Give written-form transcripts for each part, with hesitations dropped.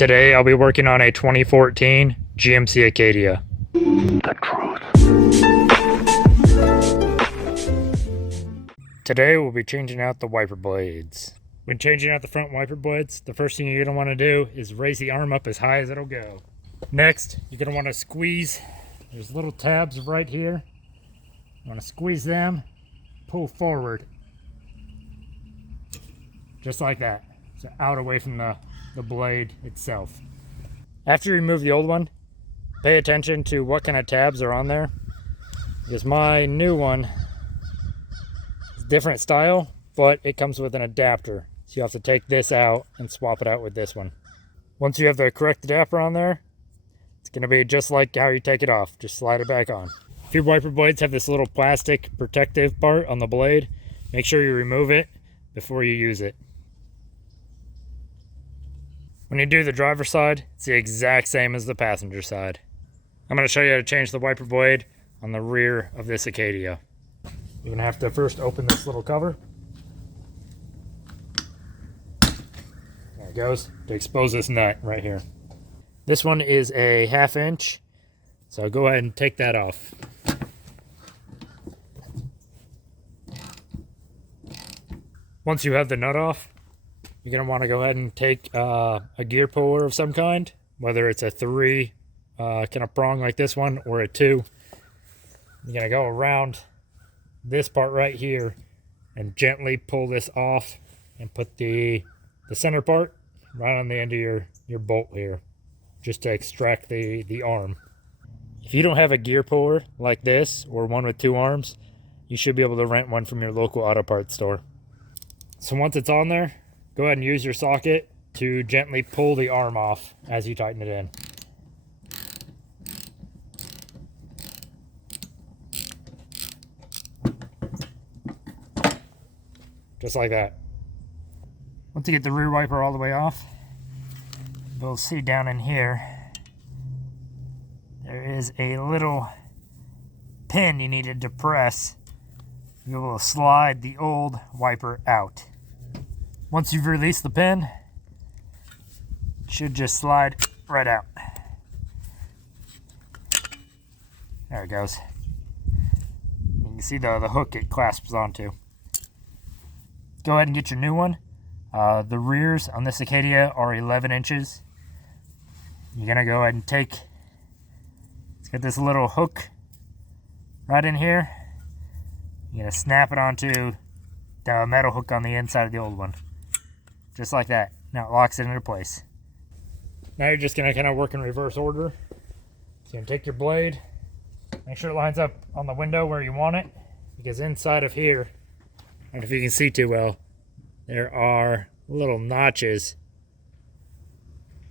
Today I'll be working on a 2014 GMC Acadia. The truth. Today we'll be changing out the wiper blades. When changing out the front wiper blades, the first thing you're going to want to do is raise the arm up as high as it'll go. Next, you're going to want to squeeze. There's little tabs right here. You want to squeeze them, pull forward. Just like that. So out away from the blade itself. After you remove the old one, pay attention to what kind of tabs are on there, because my new one is different style, but it comes with an adapter, so you have to take this out and swap it out with this one. Once you have the correct adapter on there, it's going to be just like how you take it off. Just slide it back on. If your wiper blades have this little plastic protective part on the blade, make sure you remove it before you use it. When you do the driver's side, it's the exact same as the passenger side. I'm going to show you how to change the wiper blade on the rear of this Acadia. You're going to have to first open this little cover. There it goes, to expose this nut right here. This one is a 1/2 inch, so go ahead and take that off. Once you have the nut off, you're going to want to go ahead and take a gear puller of some kind, whether it's a 3 kind of prong like this one or a 2. You're going to go around this part right here and gently pull this off and put the center part right on the end of your bolt here, just to extract the arm. If you don't have a gear puller like this or one with 2 arms, you should be able to rent one from your local auto parts store. So once it's on there, go ahead and use your socket to gently pull the arm off as you tighten it in. Just like that. Once you get the rear wiper all the way off, you'll see down in here, there is a little pin you need to depress to be able to slide the old wiper out. Once you've released the pin, it should just slide right out. There it goes. You can see the hook it clasps onto. Go ahead and get your new one. The rears on this Acadia are 11 inches. You're going to go ahead and let's get this little hook right in here. You're going to snap it onto the metal hook on the inside of the old one. Just like that. Now it locks it into place. Now you're just going to kind of work in reverse order. So you're going to take your blade, make sure it lines up on the window where you want it, because inside of here, I don't know if you can see too well, there are little notches.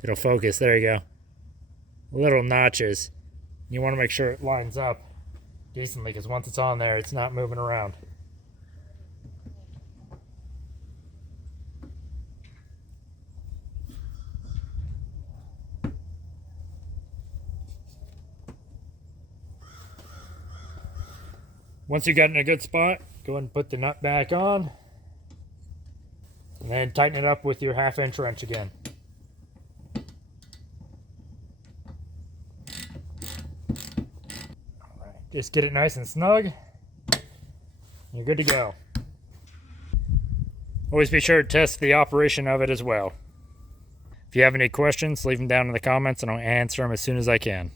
It'll focus. There you go. Little notches. You want to make sure it lines up decently, because once it's on there, it's not moving around. Once you got in a good spot, go ahead and put the nut back on, and then tighten it up with your 1/2 inch wrench again. Alright, just get it nice and snug. You're good to go. Always be sure to test the operation of it as well. If you have any questions, leave them down in the comments and I'll answer them as soon as I can.